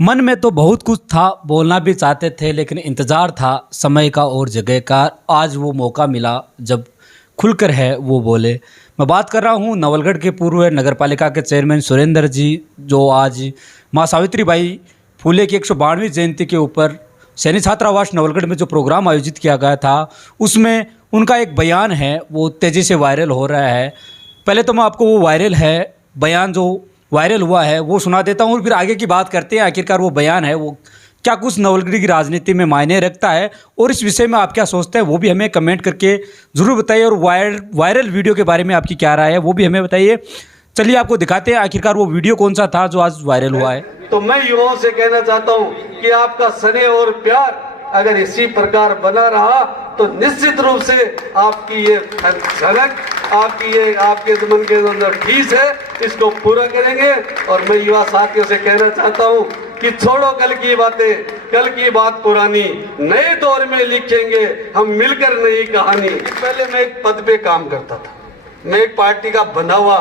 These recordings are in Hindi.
मन में तो बहुत कुछ था, बोलना भी चाहते थे, लेकिन इंतज़ार था समय का और जगह का। आज वो मौका मिला जब खुलकर है वो बोले। मैं बात कर रहा हूँ नवलगढ़ के पूर्व नगर पालिका के चेयरमैन सुरेंद्र जी, जो आज माँ सावित्रीबाई फुले की 192वीं जयंती के ऊपर सैनिक छात्रावास नवलगढ़ में जो प्रोग्राम आयोजित किया गया था, उसमें उनका एक बयान है वो तेज़ी से वायरल हो रहा है। पहले तो मैं आपको वो वायरल है बयान जो वायरल हुआ है वो सुना देता हूँ, फिर आगे की बात करते हैं। आखिरकार वो बयान है वो क्या कुछ नवलगढ़ की राजनीति में मायने रखता है, और इस विषय में आप क्या सोचते हैं वो भी हमें कमेंट करके ज़रूर बताइए। और वायरल वीडियो के बारे में आपकी क्या राय है वो भी हमें बताइए। चलिए आपको दिखाते हैं आखिरकार वो वीडियो कौन सा था जो आज वायरल हुआ है। तो मैं युवाओं से कहना चाहता हूं कि आपका स्नेह और प्यार अगर इसी प्रकार बना रहा तो निश्चित रूप से आपकी ये झलक, आपकी ये आपके मन के अंदर ठीस है, इसको पूरा करेंगे। और मैं युवा साथियों से कहना चाहता हूं कि छोड़ो कल की बातें, कल की बात पुरानी, नए दौर में लिखेंगे हम मिलकर नई कहानी। पहले मैं एक पद पे काम करता था, मैं एक पार्टी का बंधा हुआ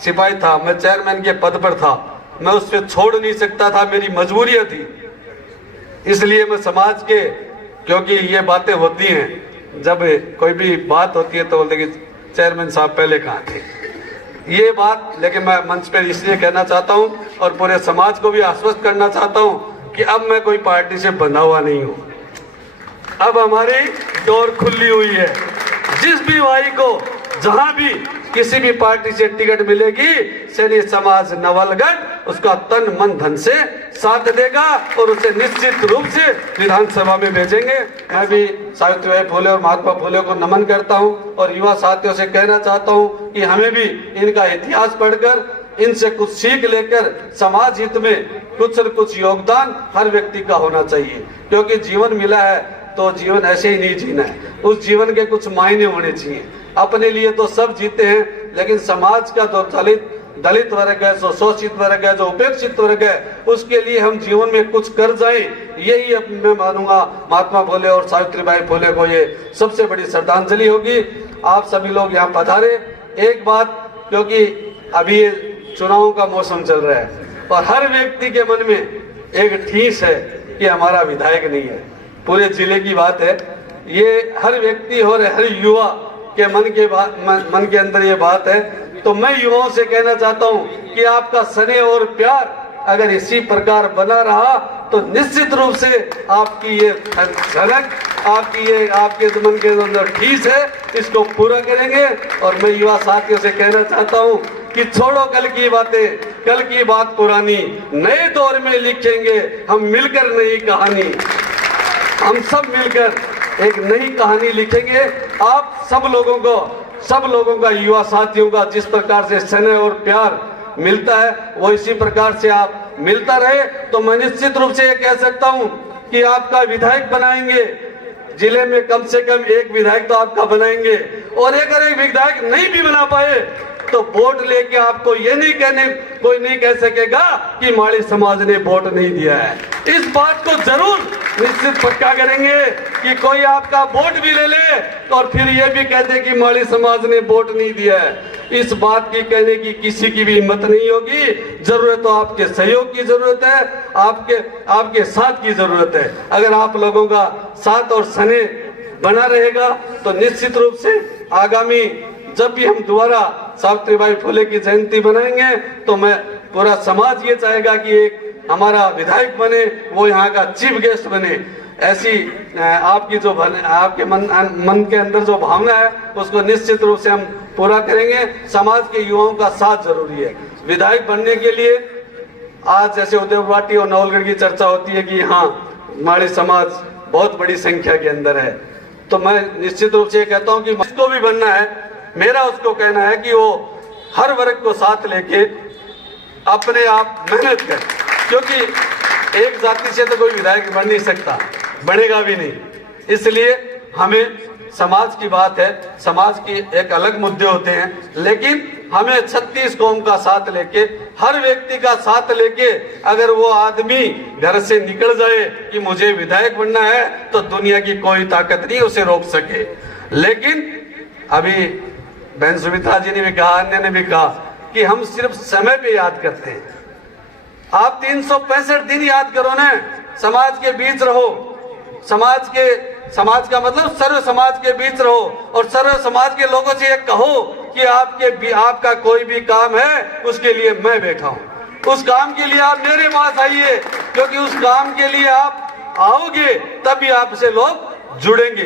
सिपाही था, मैं चेयरमैन के पद पर था, मैं उस पर छोड़ नहीं सकता था, मेरी मजबूरियां थी। इसलिए मैं समाज के, क्योंकि ये बातें होती हैं, जब कोई भी बात होती है तो बोलते कि चेयरमैन साहब पहले कहाँ थे, ये बात। लेकिन मैं मंच पर इसलिए कहना चाहता हूं और पूरे समाज को भी आश्वस्त करना चाहता हूं कि अब मैं कोई पार्टी से बंधा हुआ नहीं हूं। अब हमारी डोर खुली हुई है, जिस भी भाई को जहां भी किसी भी पार्टी से टिकट मिलेगी, सैनिक समाज नवलगढ़ उसका तन मन धन से साथ देगा और उसे निश्चित रूप से विधानसभा में भेजेंगे। मैं भी सावित्रीबाई फुले और महात्मा फुले को नमन करता हूं और युवा साथियों से कहना चाहता हूं कि हमें भी इनका इतिहास पढ़कर इनसे कुछ सीख लेकर समाज हित में कुछ न कुछ योगदान हर व्यक्ति का होना चाहिए। क्योंकि जीवन मिला है तो जीवन ऐसे ही नहीं जीना है, उस जीवन के कुछ मायने होने चाहिए। अपने लिए तो सब जीते हैं, लेकिन समाज का जो दलित वर्ग है, जो शोषित वर्ग है, जो उपेक्षित वर्ग है, उसके लिए हम जीवन में कुछ कर जाएं, यही मैं मानूंगा महात्मा फुले और सावित्रीबाई फुले को ये सबसे बड़ी श्रद्धांजलि होगी। आप सभी लोग यहाँ पधारे। एक बात, क्योंकि अभी ये चुनाव का मौसम चल रहा है और हर व्यक्ति के मन में एक ठीस है कि हमारा विधायक नहीं है। पूरे जिले की बात है ये, हर व्यक्ति और हर युवा के मन के अंदर ये बात है। तो मैं युवाओं से कहना चाहता हूं कि आपका स्नेह और प्यार अगर इसी प्रकार बना रहा तो निश्चित रूप से आपकी ये झलक, आपकी ये आपके मन के अंदर ठीस है, इसको पूरा करेंगे। और मैं युवा साथियों से कहना चाहता हूं कि छोड़ो कल की बातें, कल की बात पुरानी, नए दौर में लिखेंगे हम मिलकर नई कहानी। हम सब मिलकर एक नई कहानी लिखेंगे। आप सब लोगों का युवा साथियों का जिस प्रकार से स्नेह और प्यार मिलता है वो इसी प्रकार से आप मिलता रहे। तो मैं निश्चित रूप से ये कह सकता हूं कि आपका विधायक बनाएंगे, जिले में कम से कम एक विधायक तो आपका बनाएंगे। और अगर एक विधायक नहीं भी बना पाए तो वोट लेके आपको ये कोई नहीं कह सकेगा कि माली समाज ने वोट नहीं दिया है। इस बात को जरूर निश्चित पक्का करेंगे कि कोई आपका वोट भी ले ले और फिर ये भी कहते कि माली समाज ने वोट नहीं दिया है। इस बात की कहने की किसी की भी हिम्मत नहीं होगी। जरूरत तो आपके सहयोग की जरूरत है, आपके साथ की जरूरत है। अगर आप लोगों का साथ और स्नेह बना रहेगा तो निश्चित रूप से आगामी जब भी हम दोबारा सावित्रीबाई फुले की जयंती बनाएंगे तो मैं पूरा समाज ये चाहेगा कि एक हमारा विधायक बने, वो यहाँ का चीफ गेस्ट बने। ऐसी आपकी जो आपके मन के अंदर जो भावना है उसको निश्चित रूप से हम पूरा करेंगे। समाज के युवाओं का साथ जरूरी है विधायक बनने के लिए। आज जैसे उदयवाटी और नवलगढ़ की चर्चा होती है कि हाँ हमारे समाज बहुत बड़ी संख्या के अंदर है, तो मैं निश्चित रूप से कहता हूँ कि जिसको भी बनना है, मेरा उसको कहना है कि वो हर वर्ग को साथ लेके अपने आप मेहनत करे। क्योंकि एक जाति से तो कोई विधायक बन नहीं सकता, बनेगा भी नहीं। इसलिए हमें समाज की बात है, समाज की एक अलग मुद्दे होते हैं, लेकिन हमें 36 कौम का साथ लेके, हर व्यक्ति का साथ लेके अगर वो आदमी घर से निकल जाए कि मुझे विधायक बनना है तो दुनिया की कोई ताकत नहीं उसे रोक सके। लेकिन अभी बहन सुमित्रा जी ने भी कहा, अन्य ने भी कहा कि हम सिर्फ समय पे याद करते हैं। आप आप 365 दिन याद करो ना, समाज के बीच रहो, समाज का मतलब सर्व समाज के बीच रहो और सर्व समाज के लोगों से ये कहो कि आपका कोई भी काम है उसके लिए मैं बैठा हूं, उस काम के लिए आप मेरे पास आइए, क्योंकि उस काम के लिए आप आओगे तभी आपसे लोग जुड़ेंगे,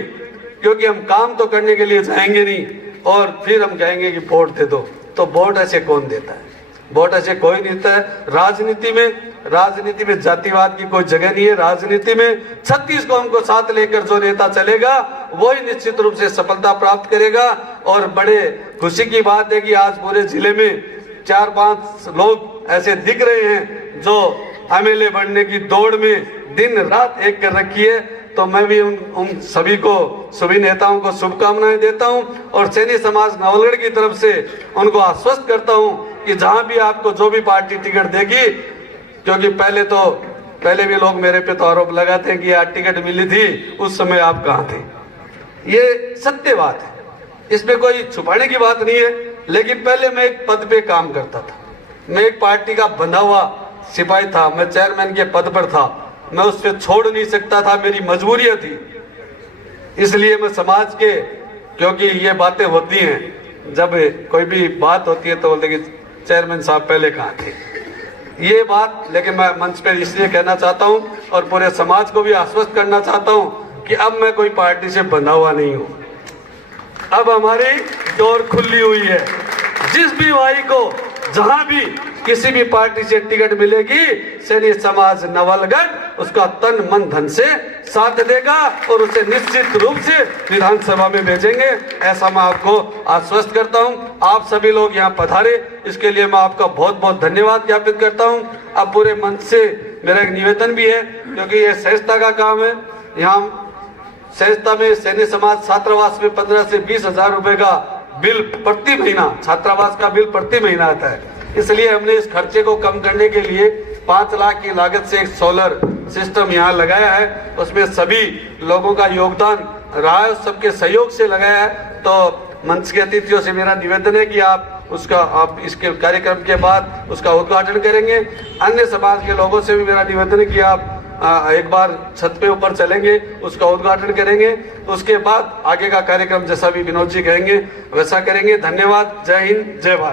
क्योंकि हम काम तो करने के लिए जाएंगे नहीं और फिर हम कहेंगे कि वोट दे दो। तो वोट ऐसे कौन देता है? वोट ऐसे कोई नहीं देता है। राजनीति में जातिवाद की कोई जगह नहीं है। राजनीति में 36 कौम को साथ लेकर जो नेता चलेगा वही निश्चित रूप से सफलता प्राप्त करेगा। और बड़े खुशी की बात है कि आज पूरे जिले में 4-5 लोग ऐसे दिख रहे हैं जो एमएलए बनने की दौड़ में दिन रात एक कर रखी है। तो मैं भी उन सभी नेताओं को शुभकामनाएं देता हूं और सैनी समाज नवलगढ़ की तरफ से उनको आश्वस्त करता हूं कि जहां भी आपको जो भी पार्टी टिकट देगी, क्योंकि पहले भी लोग मेरे पे तो आरोप लगाते हैं कि यार टिकट मिली थी उस समय आप कहां थे। ये सत्य बात है, इसमें कोई छुपाने की बात नहीं है। लेकिन पहले मैं एक पद पे काम करता था, मैं एक पार्टी का बंधा हुआ सिपाही था, मैं चेयरमैन के पद पर था, मैं उससे छोड़ नहीं सकता था, मेरी मजबूरियां थी। इसलिए मैं समाज के, क्योंकि ये बातें होती हैं, जब कोई भी बात होती है तो बोलते कि चेयरमैन साहब पहले कहाँ थे, ये बात। लेकिन मैं मंच पर इसलिए कहना चाहता हूं और पूरे समाज को भी आश्वस्त करना चाहता हूं कि अब मैं कोई पार्टी से बंधा हुआ नहीं हूं। अब हमारी डोर खुली हुई है, जिस भी भाई को जहां भी किसी भी पार्टी से टिकट मिलेगी, सैनी समाज नवलगढ़ उसका तन मन धन से साथ देगा और उसे निश्चित रूप से विधानसभा में भेजेंगे, ऐसा मैं आपको आश्वस्त करता हूं। आप सभी लोग यहां पधारे, इसके लिए मैं आपका बहुत बहुत धन्यवाद ज्ञापित करता हूं। अब पूरे मंच से मेरा एक निवेदन भी है, क्योंकि ये सहजता का काम है। यहाँ सहजता में सैनी समाज छात्रावास में 15 से 20 हजार रुपए का बिल प्रति महीना, छात्रावास का बिल प्रति महीना आता है। इसलिए हमने इस खर्चे को कम करने के लिए 5 लाख की लागत से एक सोलर सिस्टम यहाँ लगाया है। उसमें सभी लोगों का योगदान रहा है, सबके सहयोग से लगाया है। तो मंच के अतिथियों से मेरा निवेदन है कि आप इसके कार्यक्रम के बाद उसका उद्घाटन करेंगे। अन्य समाज के लोगों से भी मेरा निवेदन है कि आप एक बार छत पे ऊपर चलेंगे, उसका उद्घाटन करेंगे, उसके बाद आगे का कार्यक्रम जैसा भी विनोद जी कहेंगे वैसा करेंगे। धन्यवाद। जय हिंद, जय भारत।